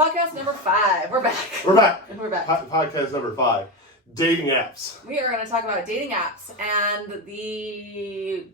Podcast number 5. We're back. We're back. We're back. Podcast number 5. Dating apps. We are going to talk about dating apps and the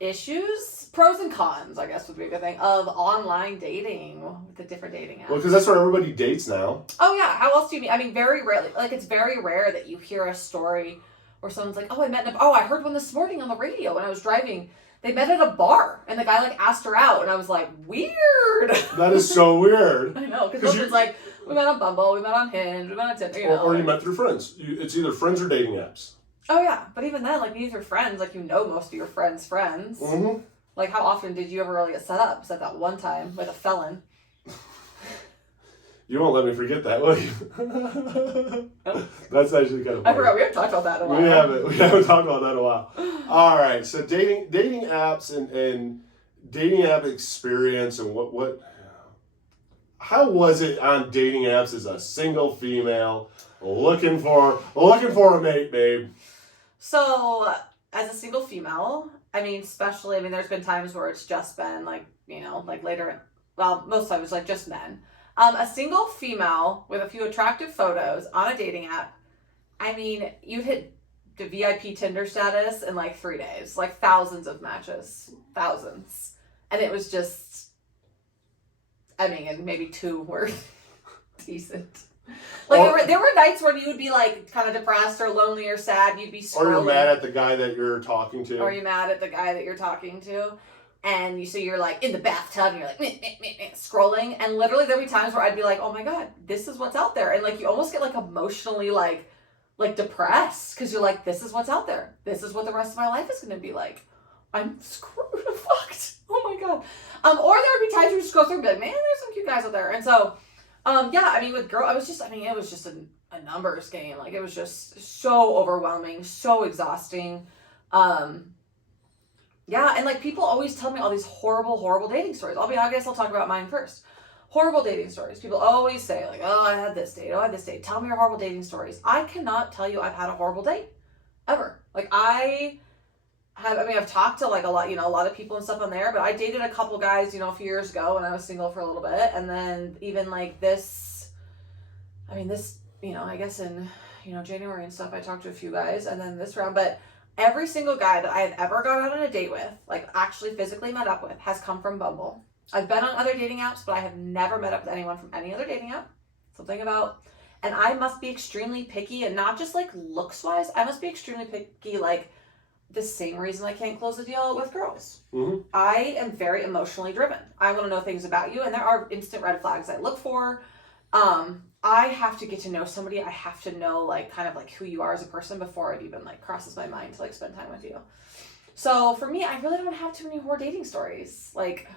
issues, pros and cons, I guess would be a good thing, of online dating with the different dating apps. Well, because that's where everybody dates now. Oh, yeah. How else do you meet? I mean, very rarely. Like, it's very rare that you hear a story where someone's like, oh, I heard one this morning on the radio when I was driving. They met at a bar, and the guy, like, asked her out, and I was like, weird. That is so weird. I know, because it's like, we met on Bumble, we met on Hinge, we met on Tinder, you know. Or you met through friends. It's either friends or dating apps. Oh, yeah. But even then, like, these are friends. Like, you know most of your friends' friends. Mm-hmm. Like, how often did you ever really get set up? Except that one time with a felon. You won't let me forget that, will you? Nope. That's actually kind of funny. I forgot. We haven't talked about that in a while. We haven't talked about that in a while. All right. So dating apps and dating app experience and how was it on dating apps as a single female looking for a mate, babe? So, as a single female, especially, there's been times where it's just been, like, like later, well, most times it's, like, just men. A single female with a few attractive photos on a dating app, you'd hit the VIP Tinder status in, like, 3 days. Like, thousands of matches. Thousands. And it was just, and maybe 2 were decent. Like, there were nights when you would be, like, kind of depressed or lonely or sad, and you'd be scrolling. Or you're mad at the guy that you're talking to. And you're like in the bathtub and you're like scrolling, and literally there'd be times where I'd be like, oh my god, this is what's out there, and like you almost get like emotionally like depressed because you're like, this is what's out there, this is what the rest of my life is going to be like, I'm screwed and fucked, oh my god. Or there would be times where you just go through and be like, man, there's some cute guys out there. And so with girl, it was just a numbers game. Like, it was just so overwhelming, so exhausting. Yeah, and, like, people always tell me all these horrible, horrible dating stories. I guess I'll talk about mine first. Horrible dating stories. People always say, like, oh, I had this date. Tell me your horrible dating stories. I cannot tell you I've had a horrible date. Ever. Like, I've talked to, like, a lot of people and stuff on there, but I dated a couple guys, a few years ago when I was single for a little bit, and then even, like, I guess in, January and stuff, I talked to a few guys, and then this round, but every single guy that I have ever gone out on a date with, like actually physically met up with, has come from Bumble. I've been on other dating apps, but I have never met up with anyone from any other dating app. And I must be extremely picky, and not just like looks wise, I must be extremely picky, like the same reason I can't close a deal with girls. Mm-hmm. I am very emotionally driven. I want to know things about you, and there are instant red flags I look for. I have to get to know somebody. I have to know, like, kind of, like, who you are as a person before it even, like, crosses my mind to, like, spend time with you. So, for me, I really don't have too many horror dating stories. Like...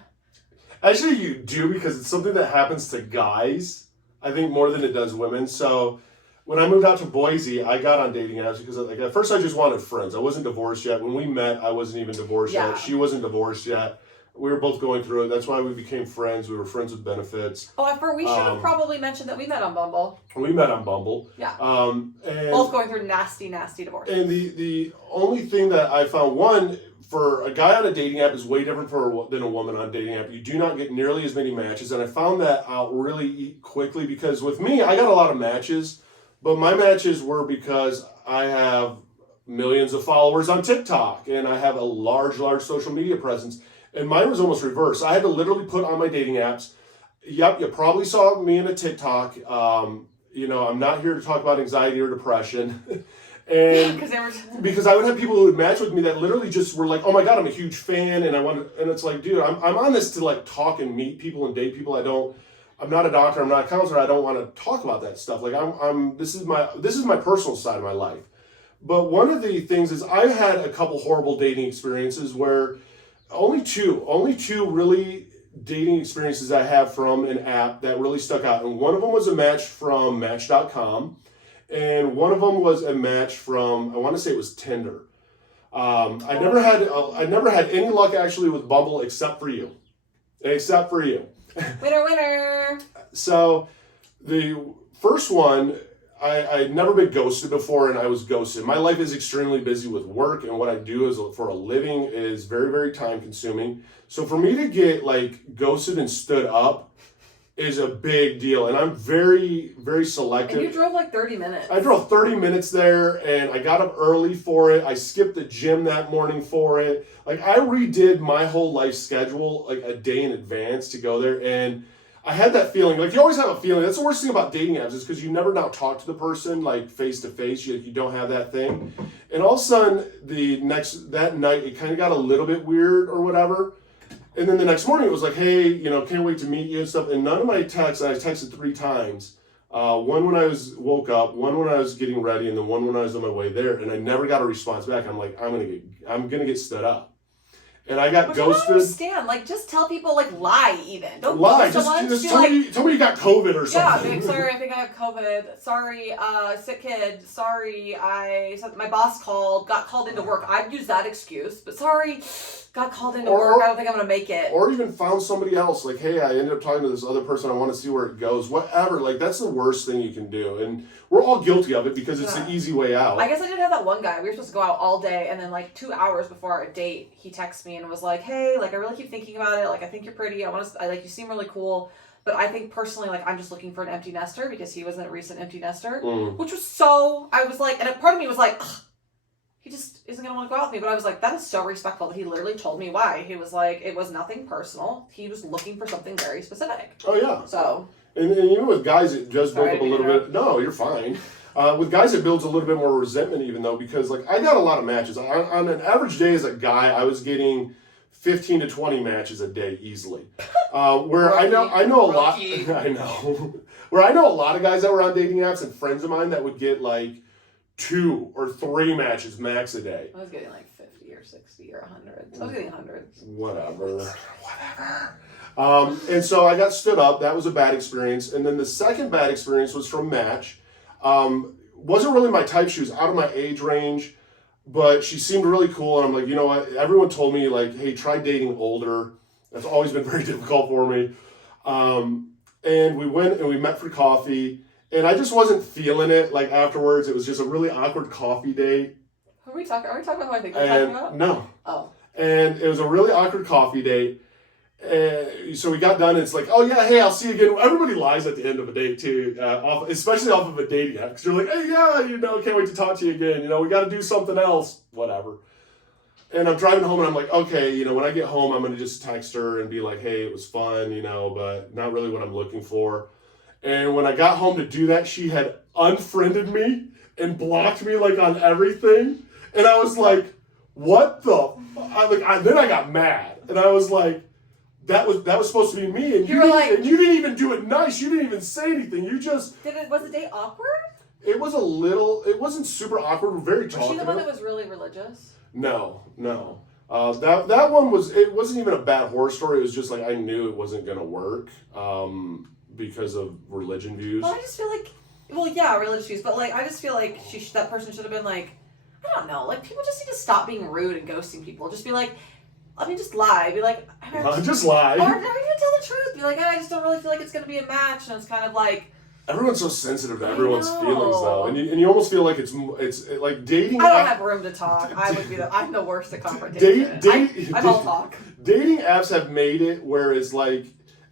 Actually, you do, because it's something that happens to guys, I think, more than it does women. So, when I moved out to Boise, I got on dating apps because, like, at first I just wanted friends. I wasn't divorced yet. When we met, I wasn't even divorced yet. She wasn't divorced yet. We were both going through it. That's why we became friends. We were friends with benefits. We should have probably mentioned that we met on Bumble. We met on Bumble. Yeah. And both going through nasty, nasty divorces. And the only thing that I found, one, for a guy on a dating app is way different than a woman on a dating app. You do not get nearly as many matches. And I found that out really quickly, because with me, I got a lot of matches. But my matches were because I have millions of followers on TikTok. And I have a large, large social media presence. And mine was almost reverse. I had to literally put on my dating apps, yep, you probably saw me in a TikTok. I'm not here to talk about anxiety or depression. And because I would have people who would match with me that literally just were like, oh my God, I'm a huge fan. And and it's like, dude, I'm on this to like talk and meet people and date people. I'm not a doctor, I'm not a counselor. I don't want to talk about that stuff. Like this is my personal side of my life. But one of the things is I had a couple horrible dating experiences where only two really dating experiences I have from an app that really stuck out. And one of them was a match from Match.com. And one of them was a match from, I want to say it was Tinder. I never had any luck actually with Bumble except for you. Winner, winner. So the first one, I'd never been ghosted before, and I was ghosted. My life is extremely busy with work, and what I do is for a living is very, very time consuming. So for me to get like ghosted and stood up is a big deal, and I'm very, very selective. And you drove like 30 minutes. I drove 30 minutes there, and I got up early for it. I skipped the gym that morning for it. Like, I redid my whole life schedule like a day in advance to go there, and I had that feeling. Like, you always have a feeling. That's the worst thing about dating apps is because you never now talk to the person like face to face. You don't have that thing, and all of a sudden that night it kind of got a little bit weird or whatever. And then the next morning it was like, hey, can't wait to meet you and stuff. And none of my texts, I texted 3 times. One when I woke up, one when I was getting ready, and then one when I was on my way there. And I never got a response back. I'm like, I'm gonna get stood up. And I got ghosted. I don't understand. Like, just tell people, like, lie even. Don't lie. Just tell me you got COVID or something. Yeah, sorry, I think I have COVID. Sorry, sick kid. Sorry, my boss got called into work. I'd use that excuse, but sorry, got called into work. I don't think I'm gonna make it. Or even found somebody else. Like, hey, I ended up talking to this other person. I want to see where it goes. Whatever. Like, that's the worst thing you can do. And we're all guilty of it because it's the easy way out. I guess I did have that one guy. We were supposed to go out all day, and then like 2 hours before our date, he texted me and was like, "Hey, like I really keep thinking about it. Like I think you're pretty. I like you seem really cool, but I think personally, like I'm just looking for an empty nester because he was a recent empty nester, which was so. I was like, and a part of me was like, ugh, he just isn't gonna want to go out with me. But I was like, that is so respectful that he literally told me why. He was like, it was nothing personal. He was looking for something very specific. Oh yeah. So. And even with guys, it does build up a little bit. No, you're fine. With guys, it builds a little bit more resentment, even though, because like I got a lot of matches. On an average day as a guy, I was getting 15 to 20 matches a day easily. Where I know a lot. I know. Where I know a lot of guys that were on dating apps and friends of mine that would get like 2 or 3 matches max a day. I was getting like 50 or 60 or 100. I was getting hundreds. Whatever. And so I got stood up. That was a bad experience. And then the second bad experience was from Match. Wasn't really my type. She was out of my age range, but she seemed really cool. And I'm like, you know what? Everyone told me like, hey, try dating older. That's always been very difficult for me. And we went and we met for coffee. And I just wasn't feeling it. Like afterwards, it was just a really awkward coffee date. Are we talking about who I think we're talking about? No. Oh. And it was a really awkward coffee date. So we got done, and it's like, oh yeah, hey, I'll see you again. Everybody lies at the end of a date too, especially off of a dating app, because you're like, hey, yeah, can't wait to talk to you again. We got to do something else, whatever. And I'm driving home, and I'm like, okay, when I get home, I'm gonna just text her and be like, hey, it was fun, but not really what I'm looking for. And when I got home to do that, she had unfriended me and blocked me like on everything, and I was like, what the? Then I got mad, and I was like. That was supposed to be me, and you didn't even do it nice. You didn't even say anything. You just was the date awkward? It was a little. It wasn't super awkward. We're very talkative. Was she the one that was really religious? No. That one was. It wasn't even a bad horror story. It was just like I knew it wasn't gonna work because of religion views. Well, I just feel like, religious views, but like I just feel like that person should have been like, I don't know, like people just need to stop being rude and ghosting people. Just be like. Just lie. Be like, just lie. Or even tell the truth. Be like, I just don't really feel like it's going to be a match. And it's kind of like... Everyone's so sensitive to everyone's feelings, though. And you almost feel like it's like dating... I don't have room to talk. I'm the worst at confrontation. I'm all talk. Dating apps have made it where it's like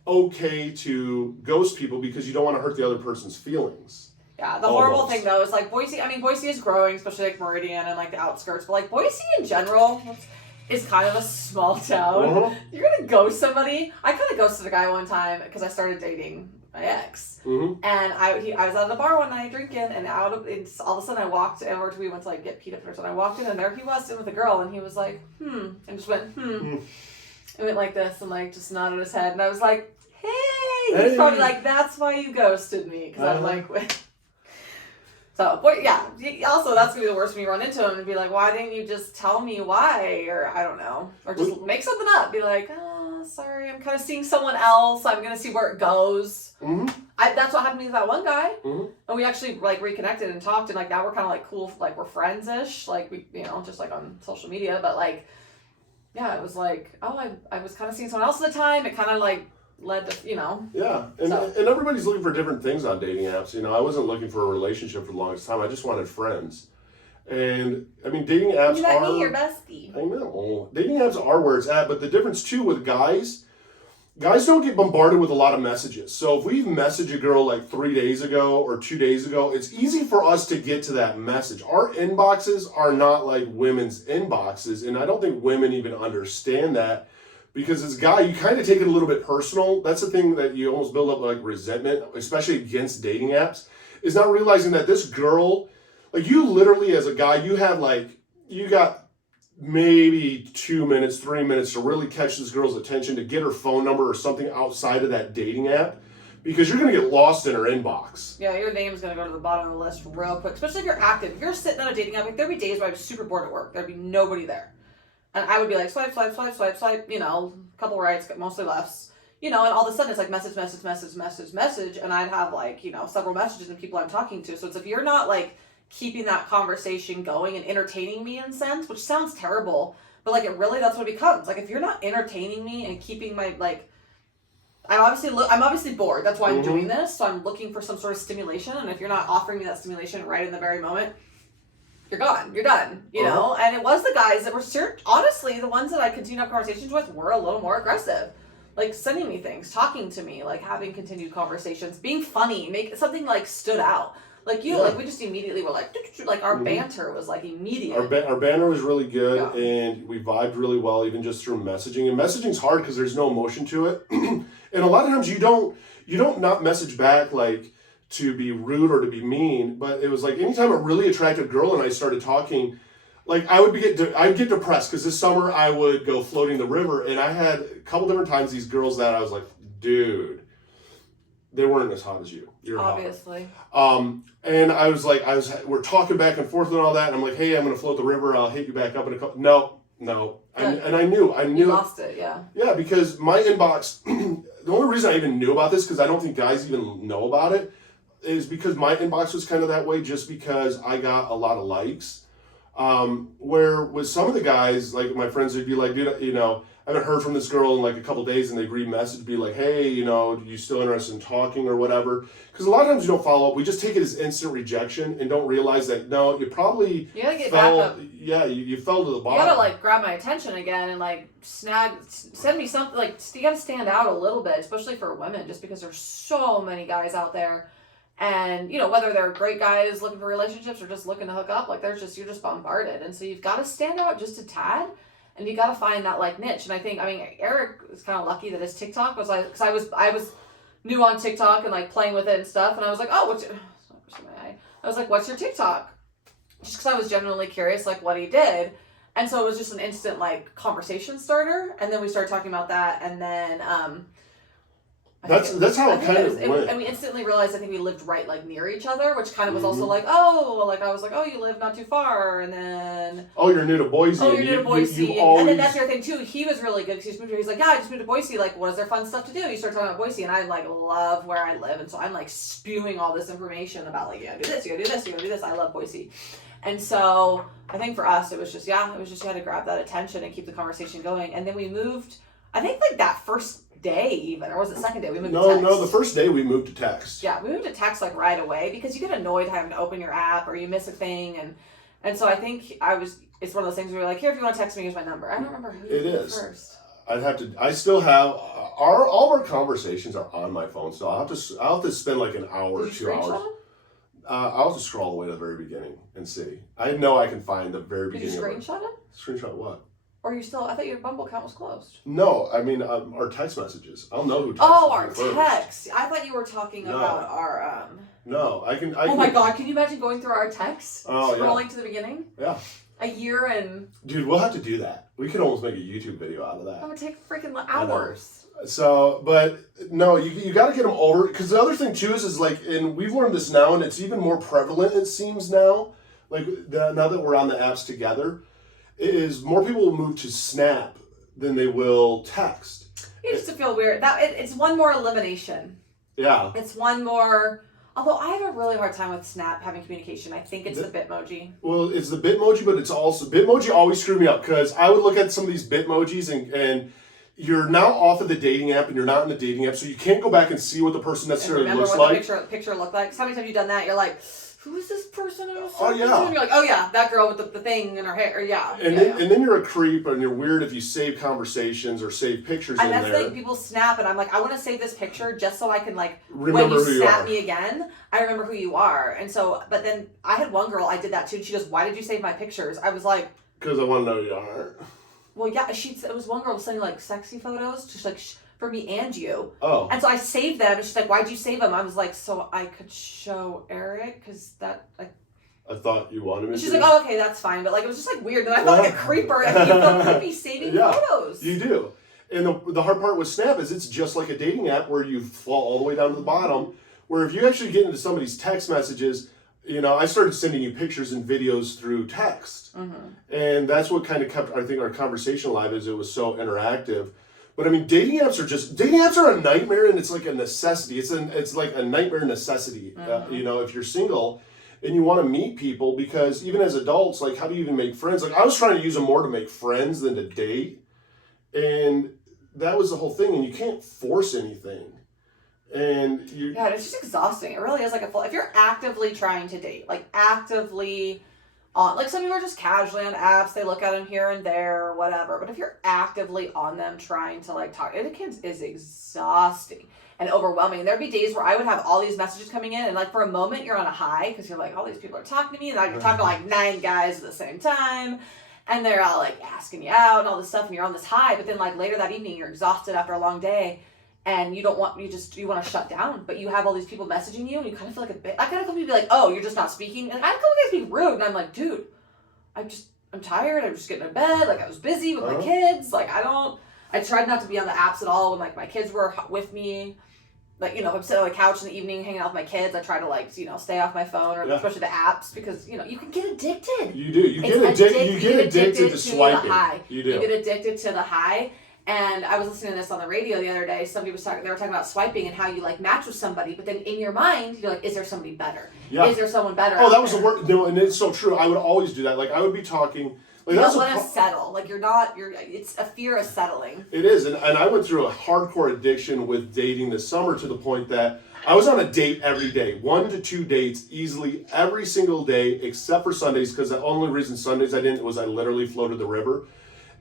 okay to ghost people because you don't want to hurt the other person's feelings. Yeah, the horrible thing, though, is like Boise... Boise is growing, especially like Meridian and like the outskirts. But like Boise in general... is kind of a small town. Uh-huh. You're gonna ghost somebody. I kind of ghosted a guy one time because I started dating my ex, and I was at the bar one night drinking, and all of a sudden I walked over to we went to like get pita fritters, and I walked in, and there he was sitting with a girl, and he was like and just went and went like this, and like just nodded his head, and I was like, hey. He's probably like, that's why you ghosted me, because I'm like. So, also that's going to be the worst when you run into him and be like, why didn't you just tell me why? Or I don't know. Or just make something up. Be like, oh, sorry, I'm kind of seeing someone else. I'm going to see where it goes. That's what happened to me with that one guy. And we actually like reconnected and talked, and like now we're kind of like cool, like we're friends-ish. Like we, just like on social media. But like, yeah, it was like, oh, I was kind of seeing someone else at the time. It kind of like led to, Yeah, and everybody's looking for different things on dating apps. I wasn't looking for a relationship for the longest time. I just wanted friends. And, dating apps are... You your bestie. I know. Dating apps are where it's at, but the difference, too, with guys guys don't get bombarded with a lot of messages. So if we message a girl like 3 days ago or 2 days ago, it's easy for us to get to that message. Our inboxes are not like women's inboxes, and I don't think women even understand that, because as a guy, you kind of take it a little bit personal. That's the thing that you almost build up like resentment, especially against dating apps, is not realizing that this girl, like you literally as a guy, you got maybe 2 minutes, 3 minutes to really catch this girl's attention, to get her phone number or something outside of that dating app, because you're going to get lost in her inbox. Yeah, your name's going to go to the bottom of the list real quick, especially if you're active. If you're sitting on a dating app, like there'd be days where I was super bored at work. There'd be nobody there. And I would be like, swipe, swipe, swipe, swipe, swipe, a couple rights, mostly lefts, and all of a sudden it's like message, message, message, message, message, and I'd have like, several messages and people I'm talking to. So it's if you're not like keeping that conversation going and entertaining me in a sense, which sounds terrible, but like it really, that's what it becomes. Like if you're not entertaining me and keeping my like, I'm obviously bored. That's why I'm doing this. So I'm looking for some sort of stimulation. And if you're not offering me that stimulation right in the very moment, you're gone. You're done. You know. And it was the guys that were honestly the ones that I continued to have conversations with were a little more aggressive, like sending me things, talking to me, like having continued conversations, being funny, make something like stood out. Like like we just immediately were like our banter was like immediate. Our banter was really good, and we vibed really well, even just through messaging. And messaging's hard because there's no emotion to it, and a lot of times you don't not message back like to be rude or to be mean. But it was like anytime a really attractive girl and I started talking, like I'd get depressed because this summer I would go floating the river, and I had a couple different times these girls that I was like, dude, they weren't as hot as you. You're obviously hot. And I was like, we're talking back and forth and all that, and I'm like, hey, I'm gonna float the river. I'll hit you back up in a couple. No. And I knew. You lost it, yeah. Yeah, because my inbox. The only reason I even knew about this, because I don't think guys even know about it, is because my inbox was kind of that way, just because I got a lot of likes. Where with some of the guys, like my friends, would be like, dude, I haven't heard from this girl in like a couple days, and they'd re-message, be like, hey, you still interested in talking or whatever? Because a lot of times you don't follow up. We just take it as instant rejection and don't realize that, no, you probably gotta get back up. Yeah, you fell to the bottom. You gotta like grab my attention again and like send me something. Like you gotta stand out a little bit, especially for women, just because there's so many guys out there. And whether they're great guys looking for relationships or just looking to hook up, like you're just bombarded. And so you've got to stand out just a tad. And you got to find that like niche. And I think, Eric is kind of lucky that his TikTok was like, because I was new on TikTok and like playing with it and stuff. And I was like, oh, what's your TikTok? Just because I was genuinely curious, like what he did. And so it was just an instant like conversation starter. And then we started talking about that. And then, that's how it kind of went. And we instantly realized I think we lived right like near each other, which kind of was also like, I was like, oh, you live not too far, and then you're new to Boise. Oh, you're new to Boise, and then that's the other thing too. He was really good because he just moved here. He's like, yeah, I just moved to Boise. Like, what is there fun stuff to do? You start talking about Boise, and I like love where I live, and so I'm like spewing all this information about like, you gotta do this, you gotta do this, you gotta do this. I love Boise. And so I think for us, it was just you had to grab that attention and keep the conversation going. And then we moved, I think like that first day even, or was it second day? We moved to text. No, the first day we moved to text. Yeah, we moved to text like right away because you get annoyed having to open your app or you miss a thing. And so I think it's one of those things where you're like, here, if you want to text me, here's my number. I don't remember who it is first. I still have, all of our conversations are on my phone, so I'll have to spend like an hour or 2 hours. I'll have to scroll all the way to the very beginning and see. I know I can find the very beginning. Did you screenshot it? Screenshot what? Or I thought your Bumble account was closed. No, our text messages. I'll know who texted our first. text. I thought you were talking about our No, I can. Oh my god, can you imagine going through our texts? Oh, scrolling to the beginning? Yeah. A year and... Dude, we'll have to do that. We could almost make a YouTube video out of that. That would take freaking hours. So, but no, you got to get them over. Because the other thing too is like, and we've learned this now, and it's even more prevalent, it seems now. Like, now that we're on the apps together, is more people will move to Snap than they will text. You just feel weird. It's one more elimination. Yeah. It's one more... Although I have a really hard time with Snap having communication. I think it's the Bitmoji. Well, it's the Bitmoji, but it's also... Bitmoji always screwed me up because I would look at some of these Bitmojis and you're now off of the dating app and you're not in the dating app, so you can't go back and see what the person necessarily looks like. Remember what the picture looked like? 'Cause how many times have you done that? You're like... who is this person? Oh, yeah. And you're like, oh yeah, that girl with the thing in her hair. Or, yeah. And then you're a creep and you're weird if you save conversations or save pictures in there. And that's the thing, people snap, and I'm like, I want to save this picture just so I can like remember when you snap me again, I remember who you are. And so, but then I had one girl, I did that too. And she goes, "Why did you save my pictures?" I was like, "Because I want to know who you are." Well, yeah, it was one girl sending like sexy photos, just like for me and you. Oh. And so I saved them, and she's like, "Why'd you save them?" I was like, "So I could show Eric, because that like." I thought you wanted me to. She's like, "Oh, okay, that's fine," but like it was just like weird. Then I felt like a creeper, and you felt creepy saving photos. You do. And the hard part with Snap is it's just like a dating app where you fall all the way down to the bottom. Where if you actually get into somebody's text messages, I started sending you pictures and videos through text, and that's what kind of kept I think our conversation alive. Is it was so interactive. But I mean, dating apps are a nightmare, and it's like a necessity. It's like a nightmare necessity. If you're single and you want to meet people, because even as adults, like, how do you even make friends? Like, I was trying to use them more to make friends than to date, and that was the whole thing. And you can't force anything, and it's just exhausting. It really is like if you're actively trying to date, like actively on, like some people are just casually on apps, they look at them here and there or whatever. But if you're actively on them trying to like talk, it is exhausting and overwhelming. There'd be days where I would have all these messages coming in, and like for a moment you're on a high because you're like, all these people are talking to me, and like you're talking to like 9 guys at the same time, and they're all like asking you out and all this stuff, and you're on this high. But then like later that evening you're exhausted after a long day, and you want to shut down, but you have all these people messaging you, and you kind of feel like I kind of feel people be like, "Oh, you're just not speaking," and I feel like being rude, and I'm like, dude, I'm tired. I'm just getting in bed. Like I was busy with my kids. Like I tried not to be on the apps at all when like my kids were with me. Like, if I'm sitting on the couch in the evening hanging out with my kids, I try to like, stay off my phone, or especially the apps, because, you can get addicted. You do. You get addicted to swiping. The high. You do. You get addicted to the high. And I was listening to this on the radio the other day. Somebody they were talking about swiping and how you like match with somebody, but then in your mind, you're like, is there somebody better? Yeah. Is there someone better? Oh, that was the word. No, and it's so true. I would always do that. Like I would be talking. Like, you don't want to settle. Like it's a fear of settling. It is. And I went through a hardcore addiction with dating this summer to the point that I was on a date every day, 1 to 2 dates easily every single day, except for Sundays, because the only reason Sundays I didn't was I literally floated the river.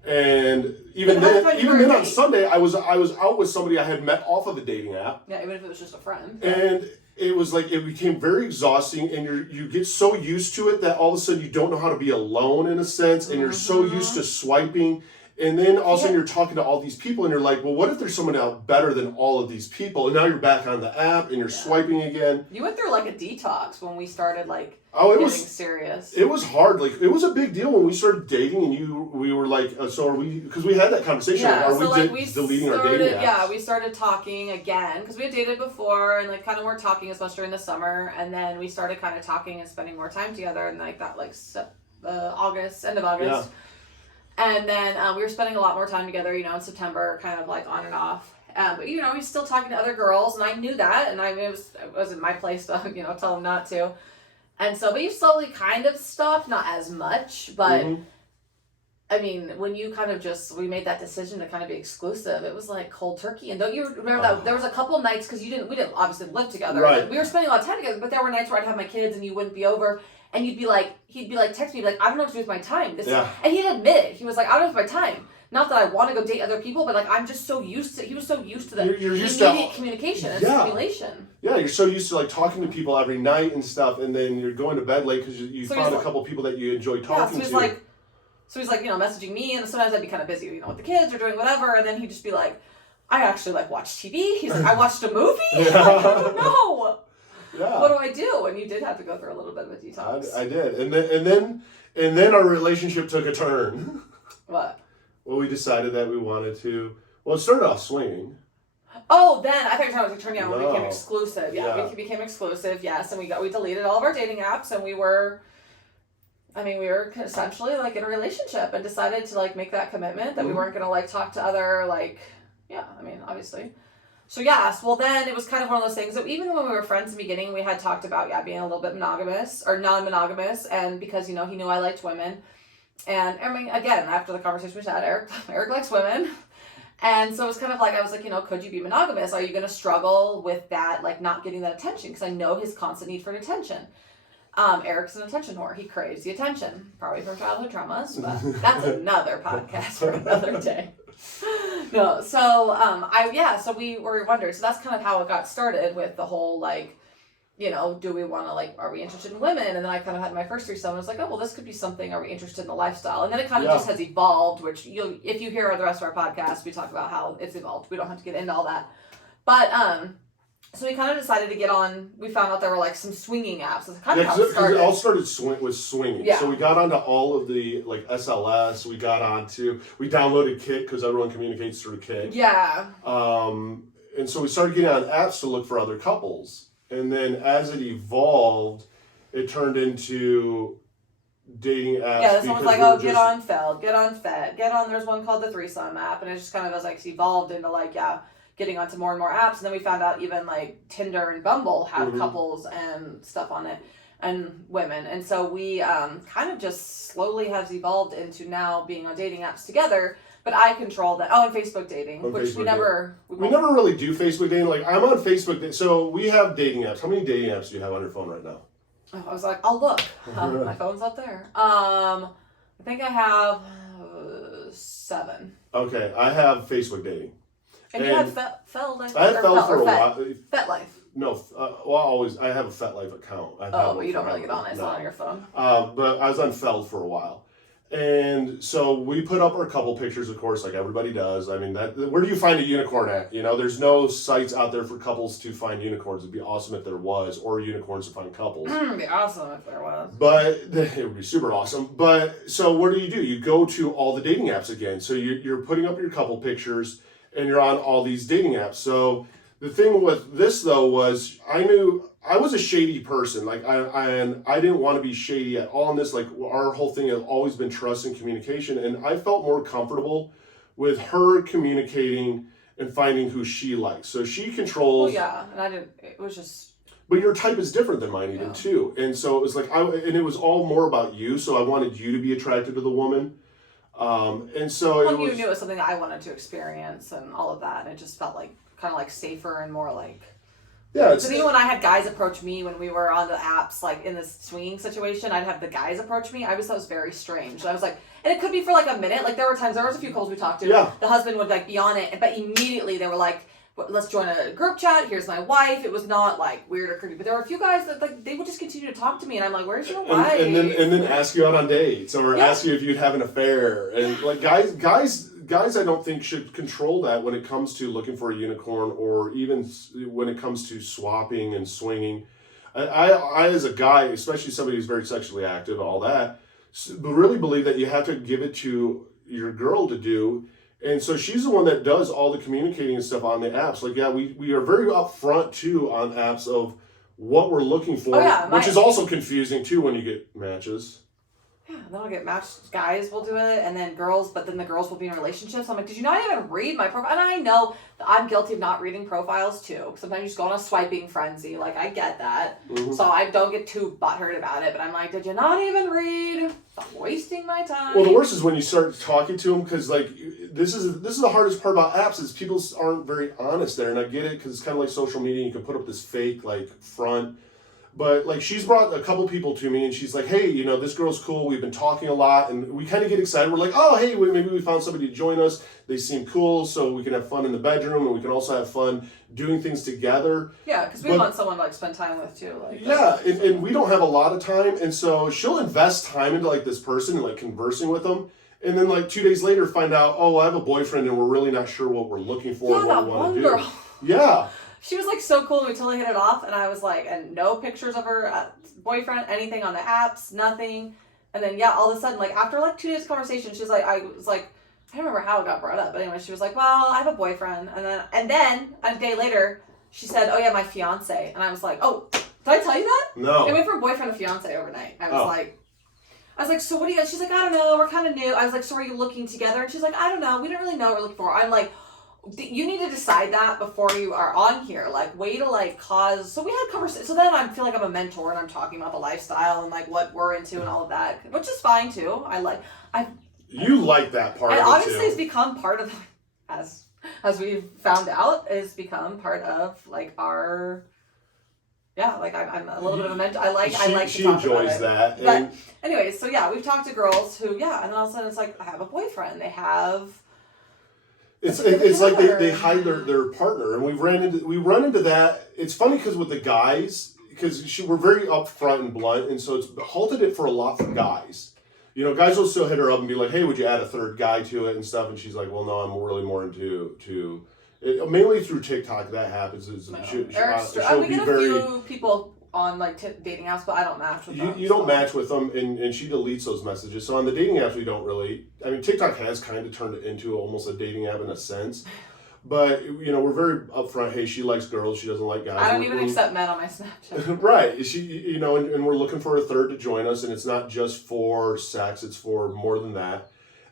And even then on Sunday, I was out with somebody I had met off of the dating app. Yeah, even if it was just a friend. And it was like, it became very exhausting, and you get so used to it that all of a sudden you don't know how to be alone in a sense, and you're so used to swiping. And then all of a sudden you're talking to all these people, and you're like, well, what if there's someone out better than all of these people? And now you're back on the app, and you're swiping again. You went through like a detox when we started getting serious. It was hard. Like, it was a big deal when we started dating, and we were like, so are we, because we had that conversation. Yeah, are we deleting our dating apps? Yeah, we started talking again, because we had dated before, and like kind of weren't talking as much during the summer, and then we started kind of talking and spending more time together, and like that end of August. Yeah. And then we were spending a lot more time together, in September, kind of like on and off. But, we were still talking to other girls, and I knew that, and it wasn't my place to, tell them not to. And so, but you slowly kind of stopped, not as much, but, I mean, when you kind of we made that decision to kind of be exclusive, it was like cold turkey. And don't you remember that there was a couple of nights, because we didn't obviously live together. Right. Like, we were spending a lot of time together, but there were nights where I'd have my kids and you wouldn't be over. And he'd be like, text me, like, I don't know what to do with my time. And he'd admit it. He was like, I don't know with my time. Not that I want to go date other people, but like, I'm just so used to, he was so used to the immediate communication and stimulation. Yeah, you're so used to like talking to people every night and stuff, and then you're going to bed late because you found a couple of people that you enjoy talking to. So he's like, messaging me, and sometimes I'd be kind of busy, with the kids or doing whatever, and then he'd just be like, I actually watch TV. He's like, I watched a movie? I don't know. Yeah. What do I do? And you did have to go through a little bit of a detox. I did, and then our relationship took a turn. What? Well, we decided that we wanted to. Well, it started off swinging. Oh, then I thought you were talking about turning on when we became exclusive. Yeah, we became exclusive. Yes, and we deleted all of our dating apps, and we were essentially like in a relationship, and decided to make that commitment that we weren't gonna talk to other obviously. So yes, well then it was kind of one of those things that even when we were friends in the beginning, we had talked about being a little bit monogamous or non-monogamous, and because he knew I liked women, and again after the conversation we had, Eric likes women, and so it was kind of I was like, could you be monogamous? Are you going to struggle with that, not getting that attention? Because I know his constant need for attention. Eric's an attention whore. He craves the attention, probably from childhood traumas, but that's another podcast for another day. No, so so we were wondering. So that's kind of how it got started with the whole like, you know, do we want to like, are we interested in women? And then I kind of had my first threesome. I was like, oh well, this could be something. Are we interested in the lifestyle? And then it kind of just has evolved. Which if you hear the rest of our podcast, we talk about how it's evolved. We don't have to get into all that, but so we kind of decided to get on. We found out there were like some swinging apps. That's kind of how it started. It all started with swinging. Yeah. So we got onto all of the like SLS. We downloaded Kik because everyone communicates through Kik. Yeah. And so we started getting on apps to look for other couples. And then as it evolved, it turned into dating apps. Yeah, this one was like, oh, get on Feld, get on Fed, get on. There's one called the Threesome app, and it just kind of was like evolved into like getting onto more and more apps. And then we found out even like Tinder and Bumble have couples and stuff on it and women. And so we kind of just slowly has evolved into now being on dating apps together. But I control that. Oh, and Facebook dating, we never really do Facebook dating. Like I'm on Facebook. So we have dating apps. How many dating apps do you have on your phone right now? Oh, I was like, I'll look. My phone's up there. I think I have 7. Okay, I have Facebook dating. And you have Feld, I have Feld for a while. FetLife. No, I have a FetLife account. But you don't really get on it. It's not on your phone. But I was on Feld for a while. And so we put up our couple pictures, of course, like everybody does. I mean, where do you find a unicorn at? You know, there's no sites out there for couples to find unicorns. It'd be awesome if there was, or unicorns to find couples. It'd be awesome if there was. But it would be super awesome. But so what do? You go to all the dating apps again. So you're putting up your couple pictures, and you're on all these dating apps. So the thing with this though was I knew I was a shady person. Like I didn't want to be shady at all in this. Like our whole thing has always been trust and communication, and I felt more comfortable with her communicating and finding who she likes. So she controls. Well, yeah, and I didn't. It was just. But your type is different than mine even too, and so it was like and it was all more about you. So I wanted you to be attracted to the woman, and so you knew it was something that I wanted to experience and all of that, and it just felt like kind of like safer and more like. Yeah. So even when I had guys approach me when we were on the apps, like in this swinging situation, I'd have the guys approach me. That was very strange. And I was like, and it could be for like a minute. Like there was a few couples we talked to. Yeah. The husband would like be on it, but immediately they were like, let's join a group chat. Here's my wife. It was not like weird or creepy, but there were a few guys that like they would just continue to talk to me, and I'm like, where's your wife? And then ask you out on dates or ask you if you'd have an affair. And like guys, I don't think should control that when it comes to looking for a unicorn or even when it comes to swapping and swinging. I as a guy, especially somebody who's very sexually active, all that, really believe that you have to give it to your girl to do. And so she's the one that does all the communicating and stuff on the apps. Like, we are very upfront too on apps of what we're looking for, which is also confusing too when you get matches. Yeah, then I'll get matched. Guys will do it, and then girls, but then the girls will be in relationships. I'm like, did you not even read my profile? And I know that I'm guilty of not reading profiles too. Sometimes you just go on a swiping frenzy. Like, I get that. Mm-hmm. So I don't get too butthurt about it, but I'm like, did you not even read? Stop wasting my time. Well, the worst is when you start talking to them, because like this is the hardest part about apps is people aren't very honest there, and I get it because it's kind of like social media. You can put up this fake like front. But like she's brought a couple people to me and she's like, hey, you know, this girl's cool. We've been talking a lot and we kind of get excited. We're like, oh, hey, maybe we found somebody to join us. They seem cool, so we can have fun in the bedroom and we can also have fun doing things together. Yeah, because we want someone to like spend time with too. Like, yeah, and we don't have a lot of time, and so she'll invest time into like this person and like conversing with them. And then like 2 days later find out, oh, I have a boyfriend and we're really not sure what we're looking for and what we want to do. Girl. Yeah. She was like so cool and we totally hit it off, and I was like, and no pictures of her boyfriend, anything on the apps, nothing. And then all of a sudden, like after like 2 days of conversation, she's like, I don't remember how it got brought up, but anyway, she was like, well, I have a boyfriend. And then a day later, she said, oh yeah, my fiance. And I was like, oh, did I tell you that? No. It went from boyfriend to fiance overnight. I was like, so what do you, she's like, I don't know, we're kind of new. I was like, so are you looking together? And she's like, I don't know, we don't really know what we're looking for. I'm like, you need to decide that before you are on here. Like, way to like cause. So we had conversation. So then I feel like I'm a mentor and I'm talking about the lifestyle and like what we're into and all of that, which is fine too. You like that part. And of it obviously, too. It's become part of, as we've found out, is become part of like our yeah, like I'm a little bit of a mentor. I like She to talk about enjoys it. that. But anyways, so yeah, we've talked to girls who, yeah, and then all of a sudden it's like I have a boyfriend. They have It's like they hide their partner, and we run into that. It's funny because with the guys, because we're very upfront and blunt, and so it's halted it for a lot for guys. You know, guys will still hit her up and be like, "Hey, would you add a third guy to it and stuff?" And she's like, "Well, no, I'm really more into mainly through TikTok that happens. Is No. she'll we be get a very." few people on like dating apps, but I don't match with them. You don't match with them, and she deletes those messages. So on the dating apps, we don't really. I mean, TikTok has kind of turned it into almost a dating app in a sense, but you know, we're very upfront. Hey, she likes girls. She doesn't like guys. I don't even accept men on my Snapchat. Right. She, you know, and we're looking for a third to join us, and it's not just for sex; it's for more than that.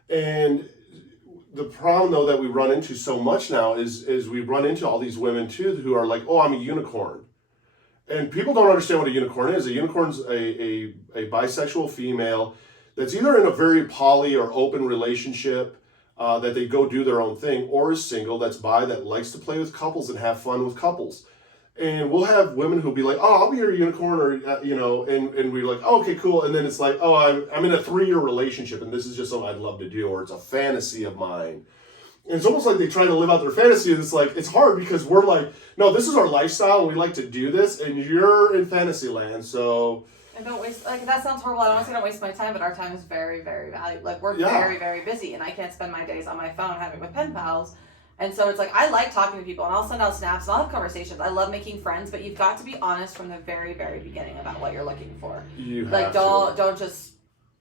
And the problem, though, that we run into so much now is we run into all these women too who are like, "Oh, I'm a unicorn." And people don't understand what a unicorn is. A unicorn's a bisexual female that's either in a very poly or open relationship that they go do their own thing, or is single that's bi that likes to play with couples and have fun with couples. And we'll have women who'll be like, "Oh, I'll be your unicorn," or you know, and we're like, "Oh, okay, cool." And then it's like, "Oh, I'm in a 3-year relationship, and this is just something I'd love to do, or it's a fantasy of mine." And it's almost like they try to live out their fantasy, and it's like, it's hard because we're like, no, this is our lifestyle, and we like to do this, and you're in fantasy land, so... And don't waste, like, that sounds horrible. I don't want to say don't waste my time, but our time is very, very valuable. Like, we're Yeah. very, very busy, and I can't spend my days on my phone having with pen pals. And so it's like, I like talking to people, and I'll send out snaps, and I'll have conversations. I love making friends, but you've got to be honest from the very, very beginning about what you're looking for. You have Like, to. don't just...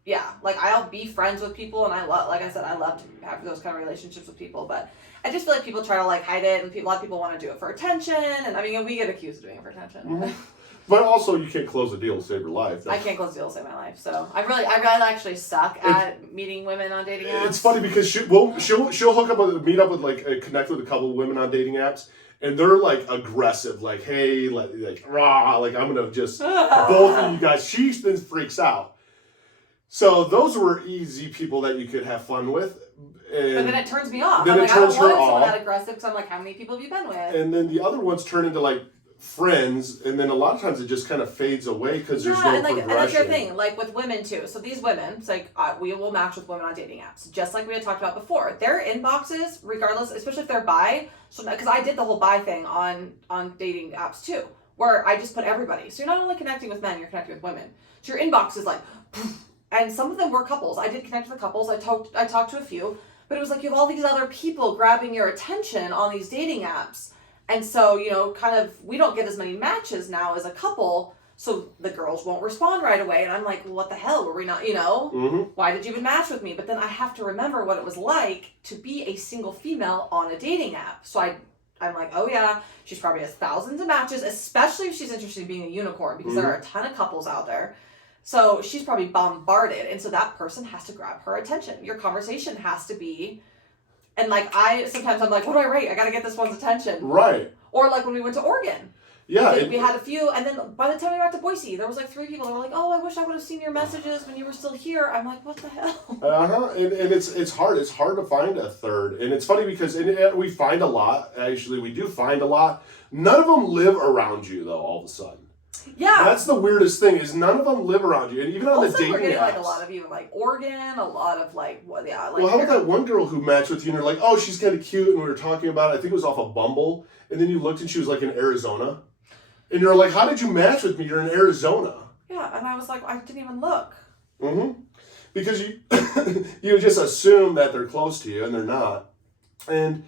Yeah, like, I'll be friends with people, and I love, like I said, I love to have those kind of relationships with people, but I just feel like people try to, like, hide it, and a lot of people want to do it for attention, and I mean, we get accused of doing it for attention. Mm-hmm. But also, you can't close a deal to save your life. I can't close deals to save my life, so I really actually suck at meeting women on dating apps. It's funny because she'll hook up with, meet up with, like, connect with a couple of women on dating apps, and they're, like, aggressive, like, hey, like rah, like, I'm gonna just, both of you guys, she then freaks out. So those were easy people that you could have fun with. And but then it turns me off. Then I'm it like, turns I don't her want someone off. that aggressive because I'm like, how many people have you been with? And then the other ones turn into like friends, and then a lot of times it just kind of fades away because there's no progression. And that's your thing, like with women too. So these women, it's like we will match with women on dating apps, just like we had talked about before. Their inboxes, regardless, especially if they're bi, so because I did the whole bi thing on dating apps too, where I just put everybody. So you're not only connecting with men, you're connecting with women. So your inbox is like, and some of them were couples. I did connect with couples. I talked to a few, but it was like you have all these other people grabbing your attention on these dating apps. And so, you know, kind of, we don't get as many matches now as a couple, so the girls won't respond right away. And I'm like, well, what the hell? Were we not, you know? Mm-hmm. Why did you even match with me? But then I have to remember what it was like to be a single female on a dating app. So I'm like, oh yeah, she's probably has thousands of matches, especially if she's interested in being a unicorn, because there are a ton of couples out there. So she's probably bombarded. And so that person has to grab her attention. Your conversation has to be... And like sometimes I'm like, what do I rate? I gotta get this one's attention. Right. Or like when we went to Oregon. Yeah. We had a few, and then by the time we got to Boise, there was like 3 people that were like, oh, I wish I would have seen your messages when you were still here. I'm like, what the hell? And it's hard. It's hard to find a third. And it's funny because we find a lot. Actually, we do find a lot. None of them live around you though. All of a sudden. Yeah. That's the weirdest thing is none of them live around you, and even on the dating we're getting apps, like a lot of even like Oregon, a lot of like like. Well, how about that one girl who matched with you and you're like, oh, she's kind of cute, and we were talking about it. I think it was off of Bumble, and then you looked and she was like in Arizona, and you're like, how did you match with me? You're in Arizona. Yeah, and I was like, I didn't even look. Mm-hmm. Because you you just assume that they're close to you, and they're not, and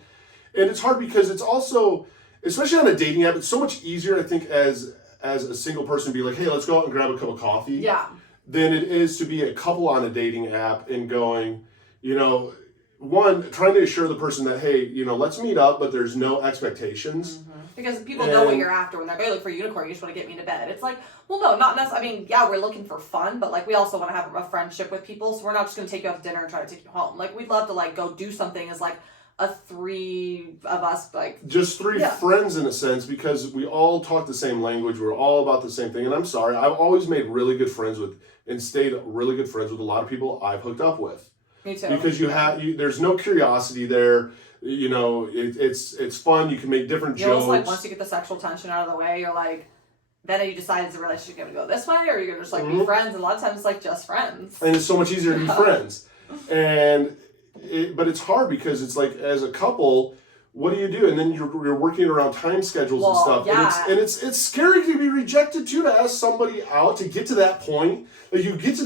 it's hard because it's also, especially on a dating app, it's so much easier, I think, as a single person to be like, hey, let's go out and grab a cup of coffee. Yeah. Than it is to be a couple on a dating app and going, you know, one, trying to assure the person that, hey, you know, let's meet up, but there's no expectations. Mm-hmm. Because people know what you're after when they're like, look for a unicorn, you just want to get me into bed. It's like, well, no, not necessarily. I mean, yeah, we're looking for fun, but like we also want to have a friendship with people, so we're not just going to take you out to dinner and try to take you home. Like we'd love to like go do something as like a 3 of us, like just 3 friends in a sense, because we all talk the same language. We're all about the same thing. And I'm sorry, I've always made really good friends with and stayed really good friends with a lot of people I've hooked up with. Me too. Because there's no curiosity there. You know, it's fun. You can make different jokes. Almost like once you get the sexual tension out of the way, you're like, then you decide, is the relationship going to go this way, or are you going to just like be friends? And a lot of times it's like just friends. And it's so much easier to be friends. But it's hard because it's like, as a couple, what do you do? And then you're working around time schedules and stuff. Yeah. And it's scary to be rejected too, to ask somebody out, to get to that point. Like you get to